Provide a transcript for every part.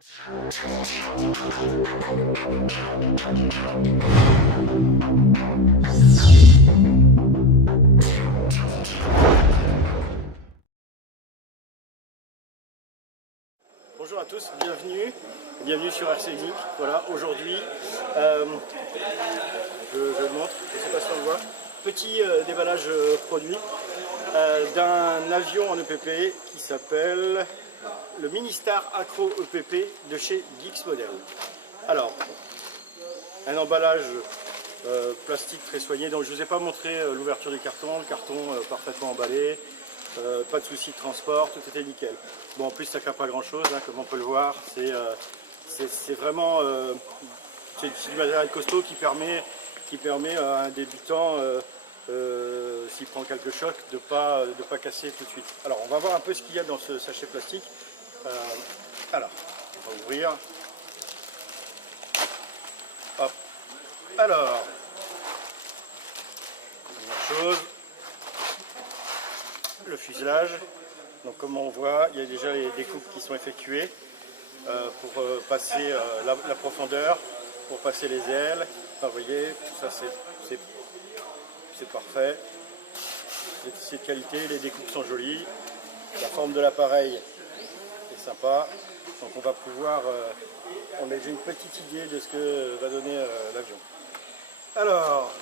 Bonjour à tous, bienvenue sur RCX. Voilà, aujourd'hui, je le montre, je ne sais pas si on le voit, petit déballage produit d'un avion en EPP qui s'appelle le Ministar Acro EPP de chez Geeks Model. Alors, un emballage plastique très soigné, donc je ne vous ai pas montré l'ouverture du carton, le carton parfaitement emballé. Pas de souci de transport, tout était nickel. Bon, en plus ça ne casse pas grand chose, hein, comme on peut le voir. C'est vraiment c'est du matériel costaud qui permet à un débutant, s'il prend quelques chocs, de ne pas casser tout de suite. Alors on va voir un peu ce qu'il y a dans ce sachet plastique. Alors, on va ouvrir. Hop. Alors, première chose, le fuselage. Donc comme on voit, il y a déjà les découpes qui sont effectuées pour passer la profondeur, pour passer les ailes. Enfin, vous voyez, ça c'est parfait. C'est de qualité, les découpes sont jolies. La forme de l'appareil est sympa. Donc on va pouvoir, on a déjà une petite idée de ce que va donner l'avion. Alors,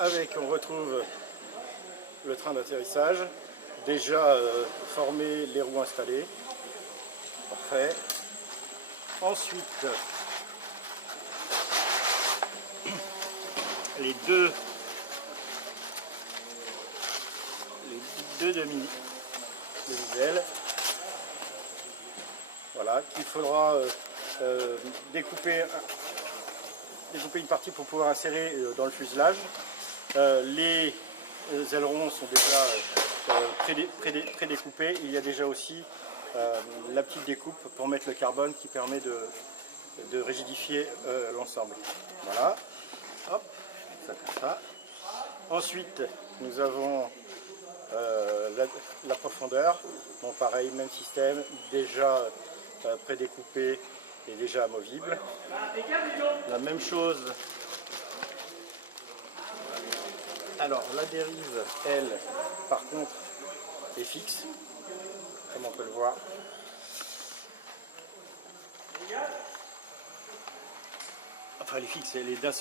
on retrouve le train d'atterrissage. Déjà formé, les roues installées. Parfait. Ensuite, les deux demi-ailes. Voilà, qu'il faudra découper une partie pour pouvoir insérer dans le fuselage. Les ailerons sont déjà prédécoupés. Il y a déjà aussi la petite découpe pour mettre le carbone qui permet de rigidifier l'ensemble. Voilà. Hop, ça comme ça. Ensuite, nous avons la profondeur. Bon, pareil, même système, déjà prédécoupé et déjà amovible. La même chose. Alors, la dérive, elle, par contre, est fixe, comme on peut le voir. Enfin, elle est fixe, elle est d'un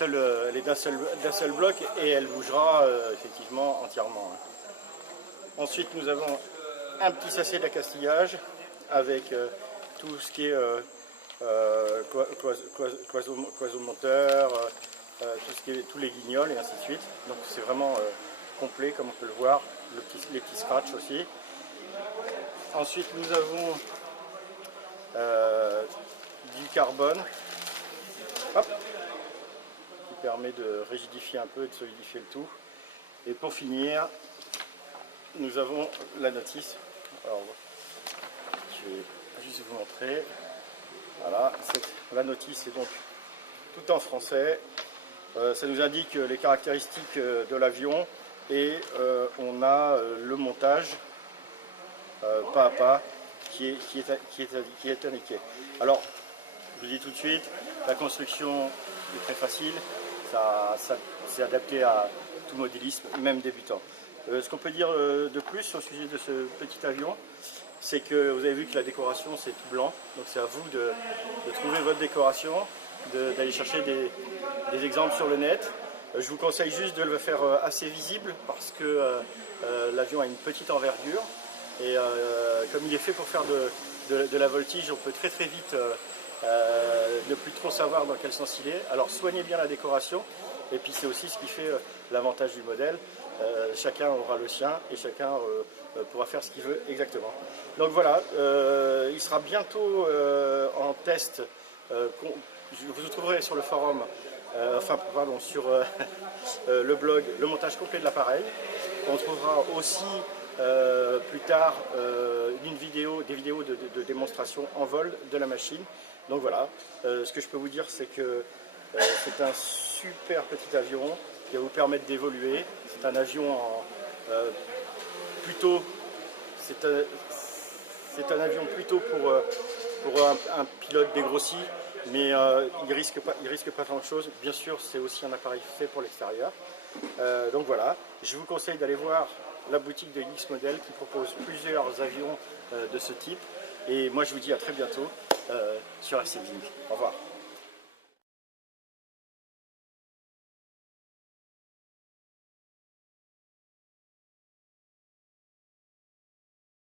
seul bloc et elle bougera effectivement entièrement. Ensuite, nous avons un petit sachet d'accastillage avec tout ce qui est cloison moteur, tous les guignols et ainsi de suite. Donc c'est vraiment complet comme on peut le voir, les petits scratchs aussi. Ensuite nous avons du carbone, hop, qui permet de rigidifier un peu et de solidifier le tout. Et pour finir, nous avons la notice. Alors, je vais juste vous montrer. Voilà, la notice est donc tout en français. Ça nous indique les caractéristiques de l'avion et on a le montage pas à pas qui est indiqué. Alors, je vous dis tout de suite, la construction est très facile, c'est adapté à tout modélisme, même débutant. Ce qu'on peut dire de plus au sujet de ce petit avion, c'est que vous avez vu que la décoration c'est tout blanc, donc c'est à vous de trouver votre décoration, d'aller chercher des exemples sur le net. Je vous conseille juste de le faire assez visible parce que l'avion a une petite envergure et comme il est fait pour faire de la voltige, on peut très vite ne plus trop savoir dans quel sens il est. Alors soignez bien la décoration et puis c'est aussi ce qui fait l'avantage du modèle. Chacun aura le sien et chacun pourra faire ce qu'il veut exactement. Donc voilà, il sera bientôt en test. Vous trouverez sur le forum, sur le blog, le montage complet de l'appareil. On trouvera aussi plus tard des vidéos de démonstration en vol de la machine. Donc voilà, ce que je peux vous dire, c'est que c'est un super petit avion qui va vous permettre d'évoluer. C'est un avion plutôt, c'est un avion plutôt pour un pilote dégrossi, mais il risque pas tant de choses. Bien sûr, c'est aussi un appareil fait pour l'extérieur. Donc voilà, je vous conseille d'aller voir la boutique de X-Model qui propose plusieurs avions de ce type. Et moi, je vous dis à très bientôt sur RC Leasing. Au revoir.